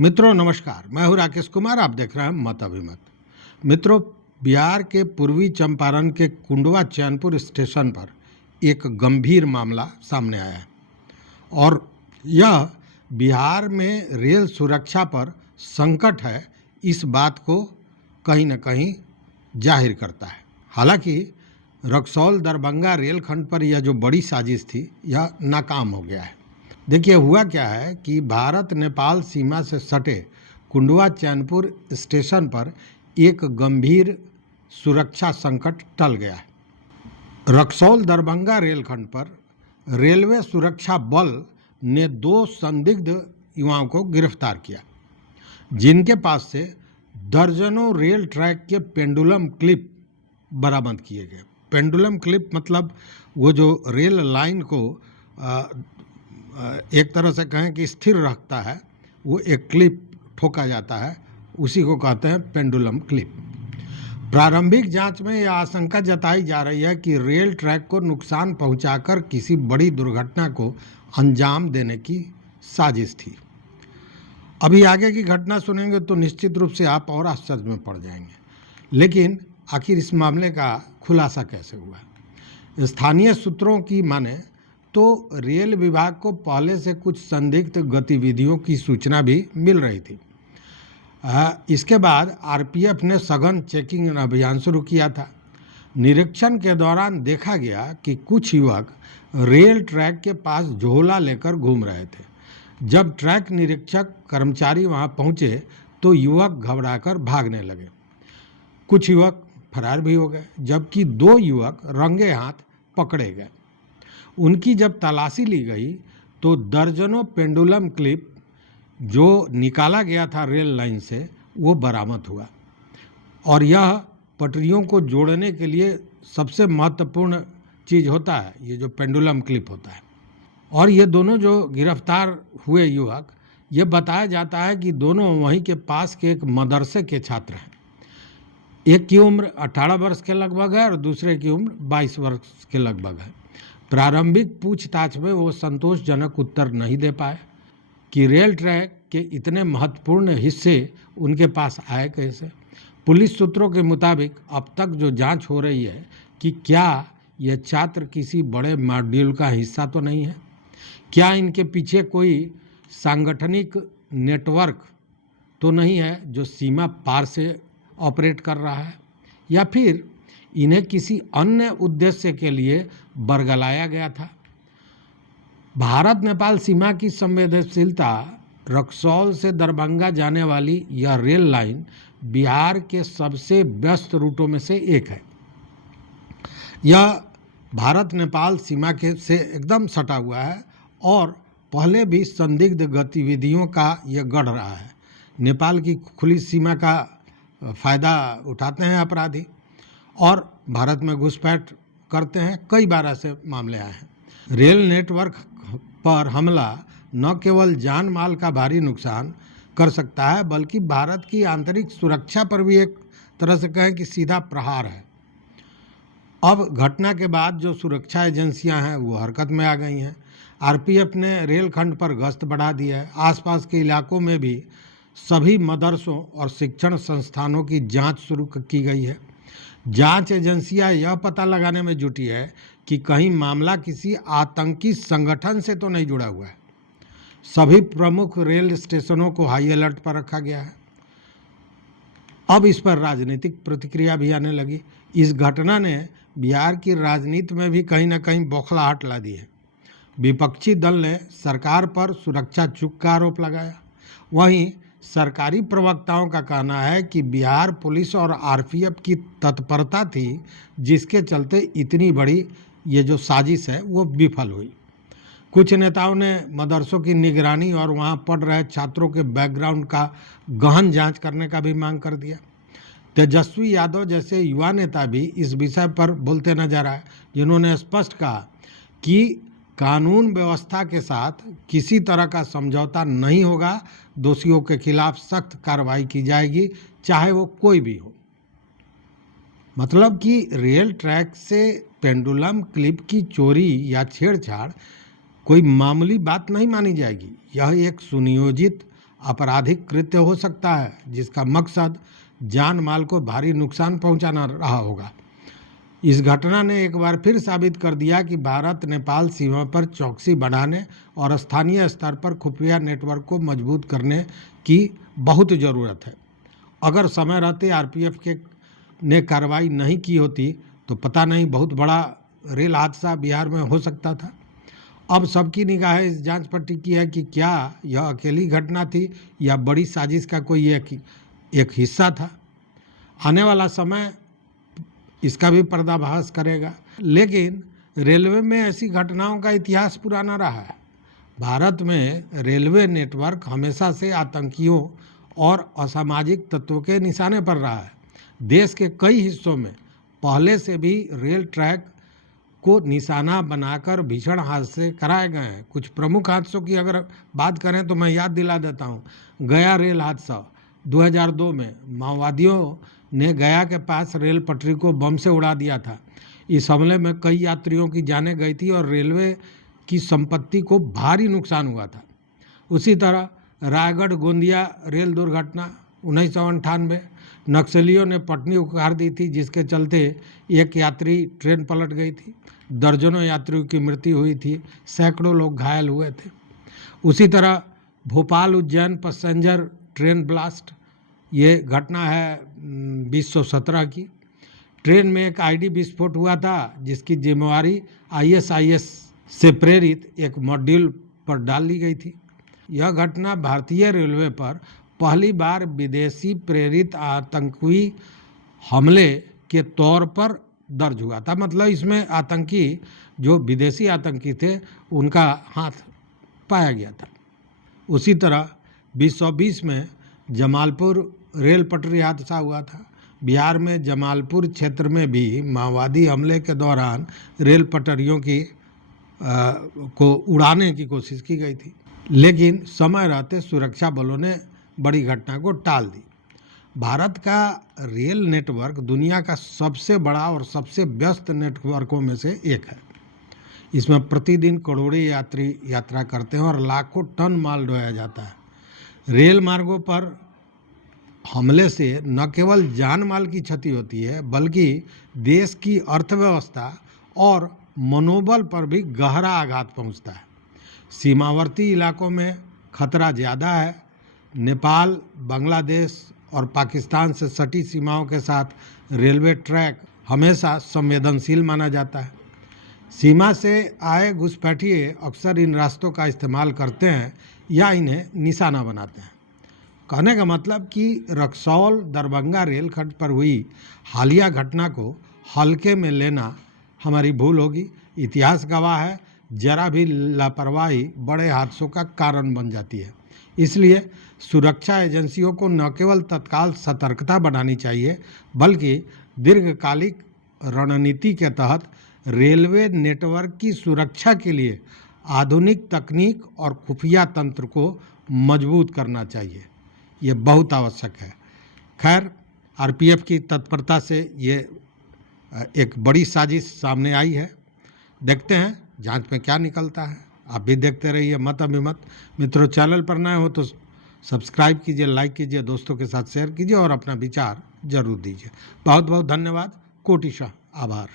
मित्रों नमस्कार, मैं हूं राकेश कुमार। आप देख रहे हैं मत अभिमत। मित्रों, बिहार के पूर्वी चंपारण के कुंडवा चैनपुर स्टेशन पर एक गंभीर मामला सामने आया है और यह बिहार में रेल सुरक्षा पर संकट है, इस बात को कहीं न कहीं जाहिर करता है। हालांकि रक्सौल दरभंगा रेलखंड पर यह जो बड़ी साजिश थी, यह नाकाम हो गया है। देखिए, हुआ क्या है कि भारत नेपाल सीमा से सटे कुंडवा चैनपुर स्टेशन पर एक गंभीर सुरक्षा संकट टल गया है। रक्सौल दरभंगा रेलखंड पर रेलवे सुरक्षा बल ने 2 संदिग्ध युवाओं को गिरफ्तार किया, जिनके पास से दर्जनों रेल ट्रैक के पेंडुलम क्लिप बरामद किए गए। पेंडुलम क्लिप मतलब वो जो रेल लाइन को एक तरह से कहें कि स्थिर रखता है, वो एक क्लिप ठोका जाता है, उसी को कहते हैं पेंडुलम क्लिप। प्रारंभिक जांच में यह आशंका जताई जा रही है कि रेल ट्रैक को नुकसान पहुंचाकर किसी बड़ी दुर्घटना को अंजाम देने की साजिश थी। अभी आगे की घटना सुनेंगे तो निश्चित रूप से आप और आश्चर्य में पड़ जाएंगे। लेकिन आखिर इस मामले का खुलासा कैसे हुआ? स्थानीय सूत्रों की माने तो रेल विभाग को पहले से कुछ संदिग्ध गतिविधियों की सूचना भी मिल रही थी। इसके बाद आरपीएफ ने सघन चेकिंग अभियान शुरू किया था। निरीक्षण के दौरान देखा गया कि कुछ युवक रेल ट्रैक के पास झोला लेकर घूम रहे थे। जब ट्रैक निरीक्षक कर्मचारी वहां पहुंचे तो युवक घबराकर भागने लगे। कुछ युवक फरार भी हो गए, जबकि 2 युवक रंगे हाथ पकड़े गए। उनकी जब तलाशी ली गई तो दर्जनों पेंडुलम क्लिप जो निकाला गया था रेल लाइन से, वो बरामद हुआ। और यह पटरियों को जोड़ने के लिए सबसे महत्वपूर्ण चीज़ होता है, ये जो पेंडुलम क्लिप होता है। और ये दोनों जो गिरफ्तार हुए युवक, ये बताया जाता है कि दोनों वहीं के पास के एक मदरसे के छात्र हैं। एक की उम्र 18 वर्ष के लगभग है और दूसरे की उम्र 22 वर्ष के लगभग है। प्रारंभिक पूछताछ में वो संतोषजनक उत्तर नहीं दे पाए कि रेल ट्रैक के इतने महत्वपूर्ण हिस्से उनके पास आए कैसे। पुलिस सूत्रों के मुताबिक अब तक जो जांच हो रही है कि क्या ये छात्र किसी बड़े मॉड्यूल का हिस्सा तो नहीं है, क्या इनके पीछे कोई सांगठनिक नेटवर्क तो नहीं है जो सीमा पार से ऑपरेट कर रहा है, या फिर इन्हें किसी अन्य उद्देश्य के लिए बरगलाया गया था। भारत नेपाल सीमा की संवेदनशीलता रक्सौल से दरभंगा जाने वाली यह रेल लाइन बिहार के सबसे व्यस्त रूटों में से एक है। यह भारत नेपाल सीमा के से एकदम सटा हुआ है और पहले भी संदिग्ध गतिविधियों का यह गढ़ रहा है। नेपाल की खुली सीमा का फायदा उठाते हैं अपराधी और भारत में घुसपैठ करते हैं। कई बार ऐसे मामले आए हैं। रेल नेटवर्क पर हमला न केवल जान माल का भारी नुकसान कर सकता है, बल्कि भारत की आंतरिक सुरक्षा पर भी एक तरह से कहें कि सीधा प्रहार है। अब घटना के बाद जो सुरक्षा एजेंसियां हैं वो हरकत में आ गई हैं। आरपीएफ ने रेलखंड पर गश्त बढ़ा दी है। आसपास के इलाकों में भी सभी मदरसों और शिक्षण संस्थानों की जांच शुरू की गई है। जांच एजेंसियां यह पता लगाने में जुटी है कि कहीं मामला किसी आतंकी संगठन से तो नहीं जुड़ा हुआ है। सभी प्रमुख रेल स्टेशनों को हाई अलर्ट पर रखा गया है। अब इस पर राजनीतिक प्रतिक्रिया भी आने लगी। इस घटना ने बिहार की राजनीति में भी कहीं ना कहीं बौखलाहट ला दी है। विपक्षी दल ने सरकार पर सुरक्षा चूक का आरोप लगाया। वहीं सरकारी प्रवक्ताओं का कहना है कि बिहार पुलिस और आरपीएफ की तत्परता थी, जिसके चलते इतनी बड़ी ये जो साजिश है वो विफल हुई। कुछ नेताओं ने मदरसों की निगरानी और वहां पढ़ रहे छात्रों के बैकग्राउंड का गहन जांच करने का भी मांग कर दिया। तेजस्वी यादव जैसे युवा नेता भी इस विषय पर बोलते नजर आए, जिन्होंने स्पष्ट कहा कि कानून व्यवस्था के साथ किसी तरह का समझौता नहीं होगा। दोषियों के खिलाफ सख्त कार्रवाई की जाएगी, चाहे वो कोई भी हो। मतलब कि रेल ट्रैक से पेंडुलम क्लिप की चोरी या छेड़छाड़ कोई मामूली बात नहीं मानी जाएगी। यह एक सुनियोजित आपराधिक कृत्य हो सकता है जिसका मकसद जान माल को भारी नुकसान पहुंचाना रहा होगा। इस घटना ने एक बार फिर साबित कर दिया कि भारत नेपाल सीमा पर चौकसी बढ़ाने और स्थानीय स्तर पर खुफिया नेटवर्क को मजबूत करने की बहुत ज़रूरत है। अगर समय रहते आरपीएफ ने कार्रवाई नहीं की होती तो पता नहीं बहुत बड़ा रेल हादसा बिहार में हो सकता था। अब सबकी निगाहें इस जांच पर टिकी है कि क्या यह अकेली घटना थी या बड़ी साजिश का कोई एक हिस्सा था। आने वाला समय इसका भी पर्दाफाश करेगा। लेकिन रेलवे में ऐसी घटनाओं का इतिहास पुराना रहा है। भारत में रेलवे नेटवर्क हमेशा से आतंकियों और असामाजिक तत्वों के निशाने पर रहा है। देश के कई हिस्सों में पहले से भी रेल ट्रैक को निशाना बनाकर भीषण हादसे कराए गए हैं। कुछ प्रमुख हादसों की अगर बात करें तो मैं याद दिला देता हूँ। गया रेल हादसा 2002 में माओवादियों ने गया के पास रेल पटरी को बम से उड़ा दिया था। इस हमले में कई यात्रियों की जानें गई थी और रेलवे की संपत्ति को भारी नुकसान हुआ था। उसी तरह रायगढ़ गोंदिया रेल दुर्घटना 1998, नक्सलियों ने पटरी उखाड़ दी थी जिसके चलते एक यात्री ट्रेन पलट गई थी। दर्जनों यात्रियों की मृत्यु हुई थी, सैकड़ों लोग घायल हुए थे। उसी तरह Bhopal Ujjain passenger train blast, ये घटना है 2017 की। ट्रेन में एक आईडी विस्फोट हुआ था जिसकी जिम्मेवारी आईएसआईएस से प्रेरित एक मॉड्यूल पर डाल ली गई थी। यह घटना भारतीय रेलवे पर पहली बार विदेशी प्रेरित आतंकी हमले के तौर पर दर्ज हुआ था। मतलब इसमें आतंकी जो विदेशी आतंकी थे उनका हाथ पाया गया था। उसी तरह 2020 में जमालपुर रेल पटरी हादसा हुआ था। बिहार में जमालपुर क्षेत्र में भी माओवादी हमले के दौरान रेल पटरियों को उड़ाने की कोशिश की गई थी, लेकिन समय रहते सुरक्षा बलों ने बड़ी घटना को टाल दी। भारत का रेल नेटवर्क दुनिया का सबसे बड़ा और सबसे व्यस्त नेटवर्कों में से एक है। इसमें प्रतिदिन करोड़ों यात्री यात्रा करते हैं और लाखों टन माल ढोया जाता है। रेल मार्गों पर हमले से न केवल जान माल की क्षति होती है बल्कि देश की अर्थव्यवस्था और मनोबल पर भी गहरा आघात पहुंचता है। सीमावर्ती इलाकों में खतरा ज़्यादा है। नेपाल, बांग्लादेश और पाकिस्तान से सटी सीमाओं के साथ रेलवे ट्रैक हमेशा संवेदनशील माना जाता है। सीमा से आए घुसपैठिए अक्सर इन रास्तों का इस्तेमाल करते हैं या इन्हें निशाना बनाते हैं। कहने का मतलब कि रक्सौल दरभंगा रेलखंड पर हुई हालिया घटना को हल्के में लेना हमारी भूल होगी। इतिहास गवाह है, जरा भी लापरवाही बड़े हादसों का कारण बन जाती है। इसलिए सुरक्षा एजेंसियों को न केवल तत्काल सतर्कता बढ़ानी चाहिए बल्कि दीर्घकालिक रणनीति के तहत रेलवे नेटवर्क की सुरक्षा के लिए आधुनिक तकनीक और खुफिया तंत्र को मजबूत करना चाहिए। ये बहुत आवश्यक है। खैर, आरपीएफ की तत्परता से ये एक बड़ी साजिश सामने आई है। देखते हैं जांच में क्या निकलता है। आप भी देखते रहिए मत अभिमत। मित्रों, चैनल पर नए हो तो सब्सक्राइब कीजिए, लाइक कीजिए, दोस्तों के साथ शेयर कीजिए और अपना विचार जरूर दीजिए। बहुत बहुत धन्यवाद। कोटिशः आभार।